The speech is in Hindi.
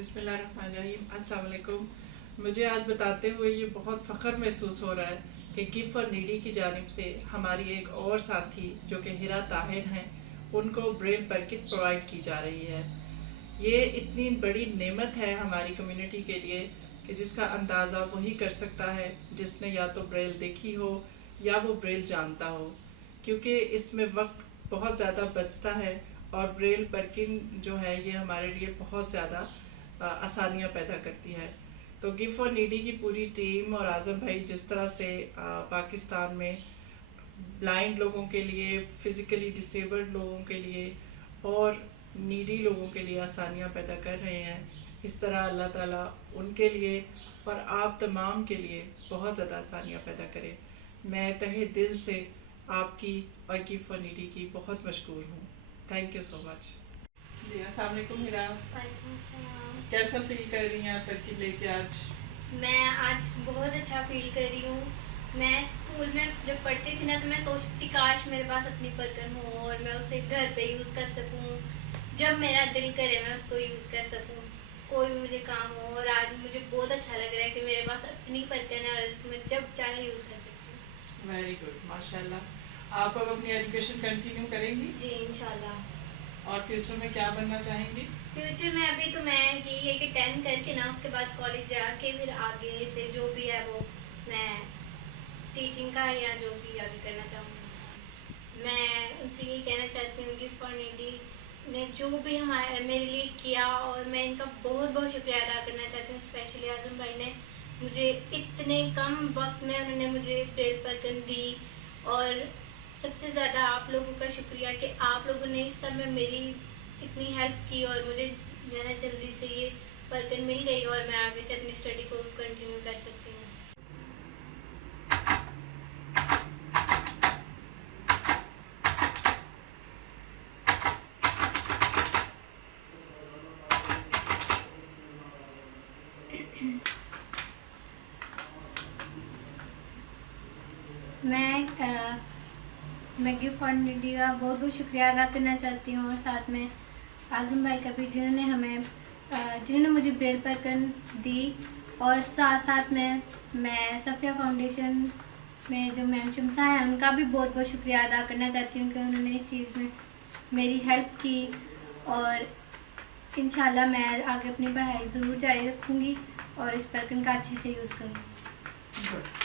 बिस्मिल्लाहिर्रहमानिर्रहीम, अस्सलाम वालेकुम। मुझे आज बताते हुए ये बहुत फ़ख्र महसूस हो रहा है कि गिफ्ट फॉर नीडी की जानिब से हमारी एक और साथी जो कि हिरा ताहिर हैं, उनको ब्रेल पैकेट प्रोवाइड की जा रही है। ये इतनी बड़ी नेमत है हमारी कम्युनिटी के लिए कि जिसका अंदाज़ा वही कर सकता है जिसने या तो ब्रेल देखी हो या वो ब्रेल जानता हो, क्योंकि इसमें वक्त बहुत ज़्यादा बचता है और ब्रेल पर्किंग जो है ये हमारे लिए बहुत ज़्यादा आसानियाँ पैदा करती है। तो गिफ्ट फॉर नीडी की पूरी टीम और आज़म भाई जिस तरह से पाकिस्तान में ब्लाइंड लोगों के लिए, फिज़िकली डिसेबल्ड लोगों के लिए और नीडी लोगों के लिए आसानियाँ पैदा कर रहे हैं, इस तरह अल्लाह ताला उनके लिए और आप तमाम के लिए बहुत ज़्यादा आसानियाँ पैदा करें। मैं तहे दिल से आपकी और गिफ्ट फॉर नीडी की बहुत मशकूर हूँ। Thank you so much. जी अस्सलाम वालेकुम हिरा, कैसा फील कर रही हैं आप तरकीब लेके आज? मैं आज बहुत अच्छा फील कर रही हूँ। मैं स्कूल में जब पढ़ती थी ना तो मैं सोचती थी काश मेरे पास अपनी पर्कन हो और मैं उसे घर पे यूज़ कर सकूँ, जब मेरा दिल करे मैं उसको यूज़ कर सकूँ, कोई भी मुझे काम हो। और आज मुझे बहुत अच्छा लग रहा है कि मेरे पास अपनी पर्कन है और उसको मैं जब चाहे यूज़ कर सकती हूँ। वेरी गुड, माशाल्लाह। आप अब अपनी एजुकेशन कंटिन्यू करेंगी? जी इंशाल्लाह। और फ्यूचर में क्या बनना चाहेंगी? फ्यूचर में अभी तो मैं यही है कि 10 करके ना उसके बाद कॉलेज जाके फिर आगे से जो भी है वो मैं टीचिंग का या जो भी आगे करना चाहूँगी। मैं उनसे यही कहना चाहती हूँ कि फॉर नीडी ने जो भी हमारे मेरे लिए किया और मैं इनका बहुत बहुत शुक्रिया अदा करना चाहती हूँ। स्पेशली आज़म भाई ने मुझे इतने कम वक्त में उन्होंने मुझे प्रेड पर्कन दी और सबसे ज़्यादा आप लोगों का शुक्रिया कि आप लोगों ने इस सब में मेरी इतनी हेल्प की और मुझे जो है जल्दी से ये पर्कन मिल गई और मैं आगे से अपनी स्टडी को कंटिन्यू कर सकती हूँ। मैं गिफ्ट फॉर नीडी का बहुत बहुत शुक्रिया अदा करना चाहती हूँ और साथ में आज़म भाई का भी जिन्होंने मुझे ब्रेल पर्कन दी और साथ साथ में मैं सफ़िया फाउंडेशन में जो मैम शम्सा है उनका भी बहुत बहुत शुक्रिया अदा करना चाहती हूँ कि उन्होंने इस चीज़ में मेरी हेल्प की और इंशाल्लाह मैं आगे अपनी पढ़ाई ज़रूर जारी रखूँगी और इस पर्कन का अच्छे से यूज़ करूँगी।